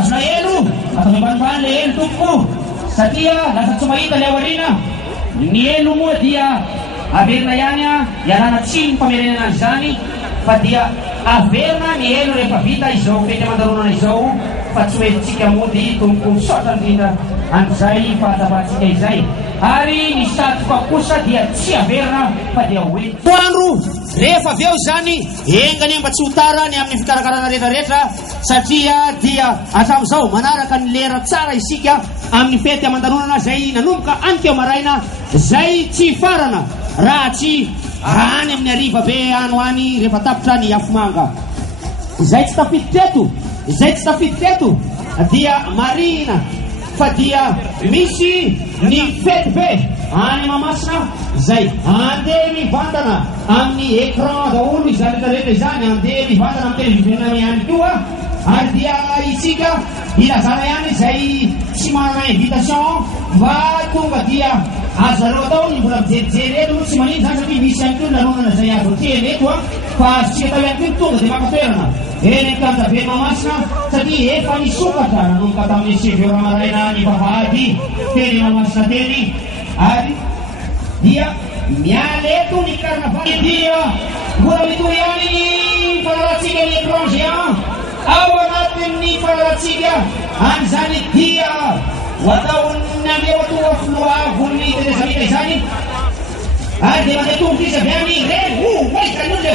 mitazona elo atao ambanimbany le elo tompoko satria lasa tsy mahita le aoriana ny elo moa dia averina ihany a ialana tsy ny famerenana izany fa dia averina ny elo rehefa vita izao fety amandaronana izao fa tsy hoentsika mody tompoko misaotra indrindra an'izay fahatapahantsika izay ary ny satroka kosa dia tsy averina fa dia hoe toandro rehefa avy eo zany engany mba tsy ho tara ny amin'ny fikarakarana rehetrarehetra satria dia hatramin'izao manaraka ny lera tsara isika amin'ny fety amandaronana zay nanomboka anikeo maraina zay tsy farana raha tsy any amin'ny ariva be ano any rehefa tapitra ny afomanga zay tsy tafidy teto dia marina fa dia misy ny fety be any Mahamasina zay andeha mivantana amin'ny écran daholo izany rehetrarehetra izany andeha mivantana amin'ny télévision ihany koa ary dia isika ilazana ihany zay tsy manana invitation mba tonga dia azareo atao ny mbola mijerijery eto tsy manino zany satria misy ihany koa lanonana zay azo teny eto a fa azontsika atao ihany koa tonga dia maka-toerana eny tanjabe Mahamasina satria efa nisokatra nanomboka tamin'ny 7 maraina ny vavahady teny Mahamasina teny ary dia miala eto ny carnavaly dia mbola mitohy ihany ny fanalatsika ny écran géant ao anatin'ny fanalatsika an'izany dia hoataony andeo atoa filoavony telezamita izany ary dia mandeha tongotra izy avy any re aikan'olona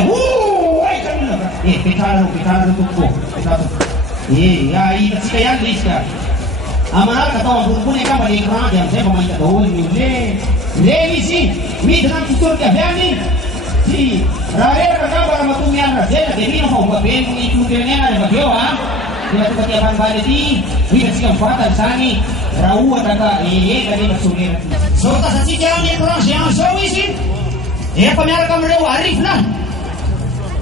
aikan'olona petrarano tompoko hitatsika ihany le izy ka amanaraka atao ambonimbony akamba le écran dia amizay mba mahita daholo ny le izy midina ny fitoloka avy any sy raha reraka akamba raha matongy any rajena dia mino fa omba be ny filotenena rehefa avy eo a dia tonga ty avanimbany aty hitatsika mivantany zany raha ohatra ka kanefa tsy horera zao tazatsika amin'ny écran géant zao izy efa miaraka amin'ireo arifina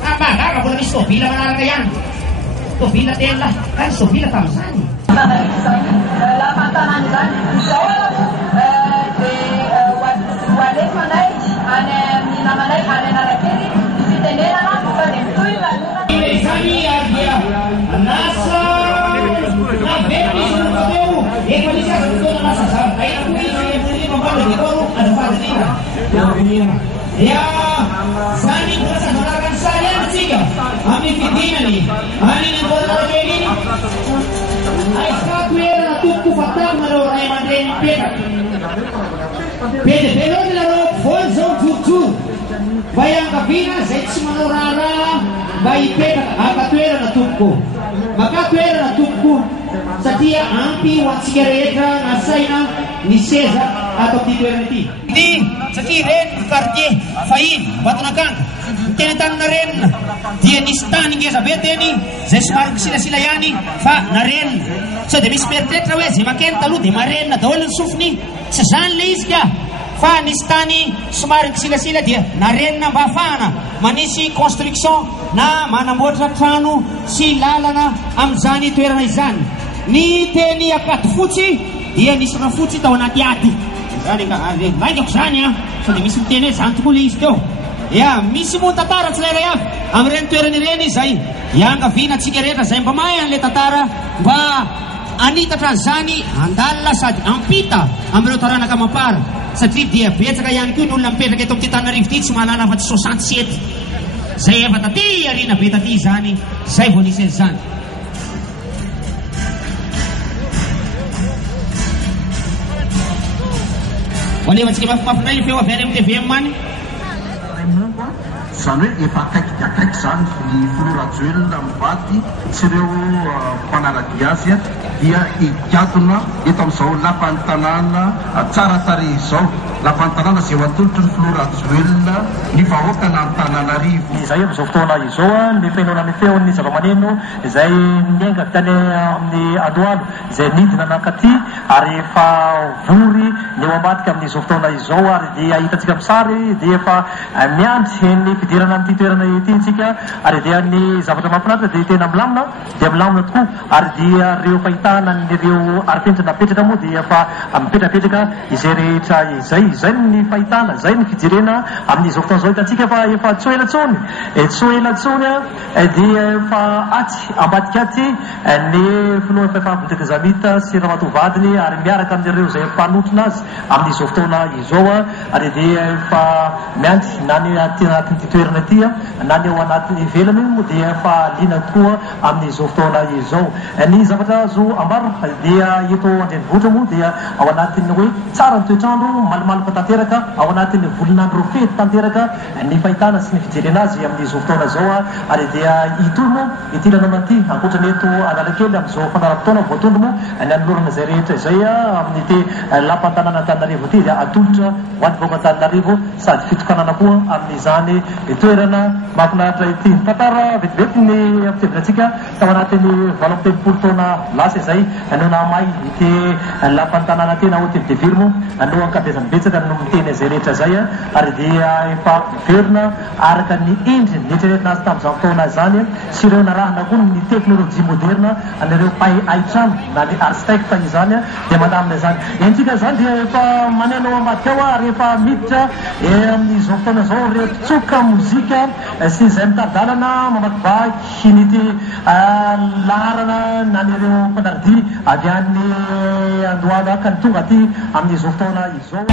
magaga mbola misy tobila manaraka ihany tobila tena ka nisy tobila tamin'izany lafantanany zany izao dia hoaleko anay any amin'ny namanay any anarakely fitenenana fa dia mitohy lanona izany ary dia nasa navera misy oloteo efa misy aza fotoana nasa zavaina koa izy mambalo dekoro azafadinina dia zany mbola sa manaraka ny sary any tsika amin'ny fidinany any ny mbolanarabeny iny aiska toerana tompoko fatanareo ray aman-dreny mipetraka be dia be loatra nareo voany zao jorojoro mba hiangavina zay tsy manao raharaha mba hipetraka aka-toerana tompoko maka-toerana tompoko satria ampy ho antsika rehetra nasaina ny seza atao ty toerana ity ny satria reny quartier fahiny Batonakanga ny tena tanana renina dia nisy tany ngeza be teny zay somary kisilasila ihany fa narenina sao dia misy meritreritra hoe zay makeny taloha dia marenina daholo ny sofiny tsy zany le izy ka fa nisy tany somary kisilasila dia narenina mba hafahana manisy construction na manamboatra trano sy lalana amin'izany toerana izany ny teny akato fotsy dia nisy rafotsy tao anaty ady zany ka maingako zany a sao dia misy miteny hoe zany tokoa le izy teo ia misy moa tantara tsirairay avy amin'ireny toerany ireny zay iangaviana antsika rehetra zay mba mahay an'le tantara mba anitatra an'izany andalina sady ampita amin'ireo taranaka mampara satria dia betsaka ihany koa ny olona mipetraka eto amin'ity Tananarivo ity tsy mahalala afa-tsy 67 zay efa taty arina be taty zany zay vao nisy an'izany hoanefa antsika mafimafindray ny feo avy any amin'ny TVM any zany hoe efa akaiky dia akaiky zany ny filorajoelona mivady tsy ireo mpanaladia azy a dia igadona eto amin'izao lapan'ny tanàna tsara tare izao lapan'ny tanàna zay ho atolotry ny filorajoelona ny vahoaka na ny Tananarivo izay amin'izao fotoana izao a ny fenona ny feon'ny zava-maneno izay miainga tany amin'ny Andohalo izay nidina anankaty ary efa vory ny eo ambadika amin'izao fotoana izao ary dia hitantsika misary dia efa miandry ny fidirana amin'ity toerana ity tsika ary dia ny zavatra mahafinaritra dia tena milamina tokoa ary dia reo fahitana nyreo aripentitra napetraka moa dia efa mipetrapetraka izay rehetra izay ny fahitana zay ny fijerena amin'izao fotoana zao hitantsika fa efa tsoelatsony dia efa aty ambadika aty ny filoha fahafahavotraka zamita sy ramatovadiny ary miaraka amin'ireo zay mpanotrona azy amin'izao fotoana izao ary dia efa miandry na ny anatin'ity toerana ity na ny ao anatin'ny ivelany moa dia efa lina tokoa amin'izao fotoana izao ny zavatra azo ambaro dia eto andrenivohitra moa dia ao anatin'ny hoe tsara ny toetrandro malomaloka tanteraka ao anatin'ny volinandro fety tanteraka ny fahitana sy ny fijerena azy amin'izao fotoana zao ary dia itoy moa itilana an'ity ankoatrany eto analakely amin'izao fanaram-potoana voatondro moa ny anolorana zay rehetra izay amin'ity lampantanàna Antananarivo ity dia atolotra ho an'ny vahoaka Antananarivo sady fitokanana koa amin'izany toerana mahafinaritra ity tantara vetivety ny ampitevinantsika tao anatin'ny 27 taona lasa izay no namay ity lampantanàna tena ho tebideviro moa no ankabezany betsaka no miteny izay rehetra zay ary dia efa verina araka ny endriny nitreretina azy tamin'izao fotoana zany sy ireo narahana koa ny teknolojia moderna an'ireo mpahay aitrano na ny architecte izany dia manamina izany entsika zany dia efa maneno ambadika ao ary efa miditra amin'izao fotoana zao reo mpitsoka mozika sy izay mitardalana mamakivaky nity laharana na nyreo mpanaridi avy an'ny andohana ka ny tonga aty amin'izao fotoana izao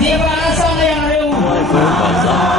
dia beralasan yang ada.